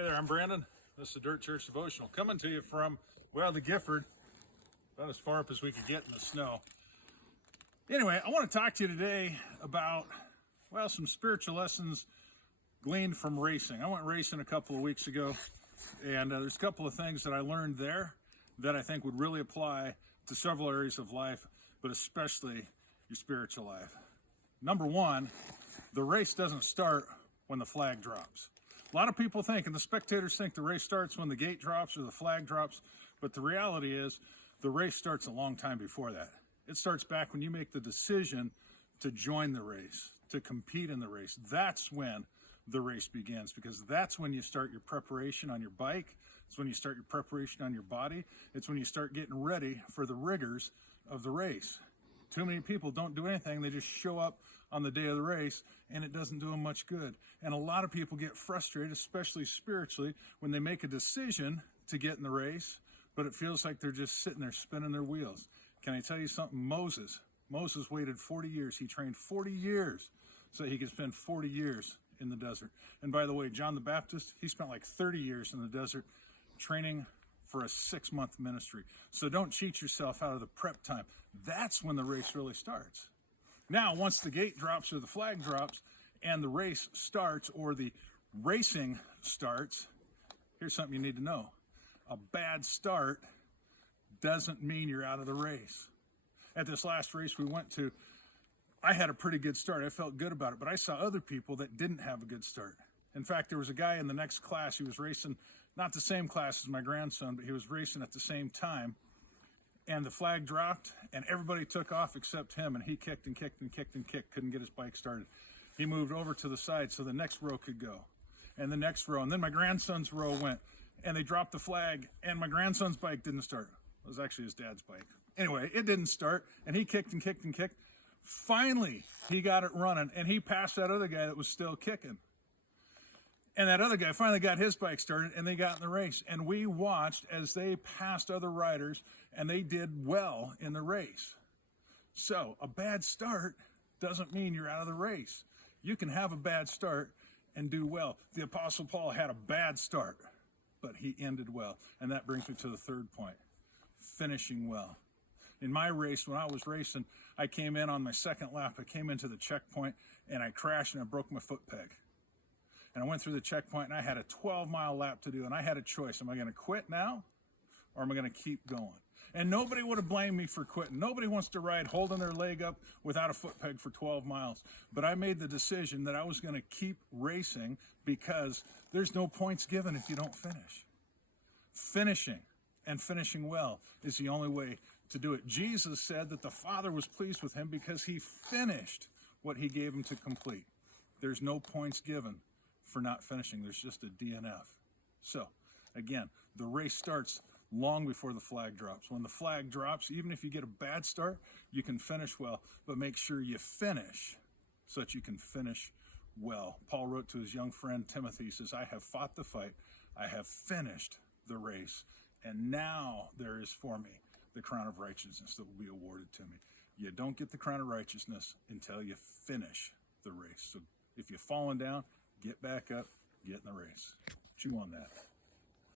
Hey there, I'm Brandon. This is the Dirt Church Devotional coming to you from, well, the Gifford, about as far up as we could get in the snow. Anyway, I want to talk to you today about, well, some spiritual lessons gleaned from racing. I went racing a couple of weeks ago, and there's a couple of things that I learned there that I think would really apply to several areas of life, but especially your spiritual life. Number one, the race doesn't start when the flag drops. A lot of people think, and the spectators think, the race starts when the gate drops or the flag drops, but the reality is the race starts a long time before that. It starts back when you make the decision to join the race, to compete in the race. That's when the race begins, because that's when you start your preparation on your bike. It's when you start your preparation on your body. It's when you start getting ready for the rigors of the race. Too many people don't do anything. They just show up on the day of the race, and it doesn't do them much good. And a lot of people get frustrated, especially spiritually, when they make a decision to get in the race, but it feels like they're just sitting there spinning their wheels. Can I tell you something? Moses waited 40 years. He trained 40 years so he could spend 40 years in the desert. And by the way, John the Baptist, he spent like 30 years in the desert training for a 6-month ministry. So don't cheat yourself out of the prep time. That's when the race really starts. Now, once the gate drops or the flag drops and the race starts or the racing starts, here's something you need to know. A bad start doesn't mean you're out of the race. At this last race we went to, I had a pretty good start. I felt good about it, but I saw other people that didn't have a good start. In fact, there was a guy in the next class. He was racing, not the same class as my grandson, but he was racing at the same time. And the flag dropped, and everybody took off except him, and he kicked and kicked and kicked and kicked, couldn't get his bike started. He moved over to the side so the next row could go, and the next row, and then my grandson's row went, and they dropped the flag, and my grandson's bike didn't start. It was actually his dad's bike. Anyway, it didn't start, and he kicked and kicked and kicked. Finally, he got it running, and he passed that other guy that was still kicking. And that other guy finally got his bike started, and they got in the race. And we watched as they passed other riders, and they did well in the race. So a bad start doesn't mean you're out of the race. You can have a bad start and do well. The Apostle Paul had a bad start, but he ended well. And that brings me to the third point, finishing well. In my race, when I was racing, I came in on my second lap. I came into the checkpoint, and I crashed, and I broke my foot peg. And I went through the checkpoint, and I had a 12-mile lap to do, and I had a choice. Am I going to quit now, or am I going to keep going? And nobody would have blamed me for quitting. Nobody wants to ride holding their leg up without a foot peg for 12 miles. But I made the decision that I was going to keep racing because there's no points given if you don't finish. Finishing, and finishing well, is the only way to do it. Jesus said that the Father was pleased with him because he finished what he gave him to complete. There's no points given for not finishing. There's just a DNF. So, again, the race starts long before the flag drops. When the flag drops, even if you get a bad start, you can finish well, but make sure you finish so that you can finish well. Paul wrote to his young friend Timothy, he says, I have fought the fight, I have finished the race, and now there is for me the crown of righteousness that will be awarded to me. You don't get the crown of righteousness until you finish the race. So if you've fallen down, get back up, get in the race. Chew on that.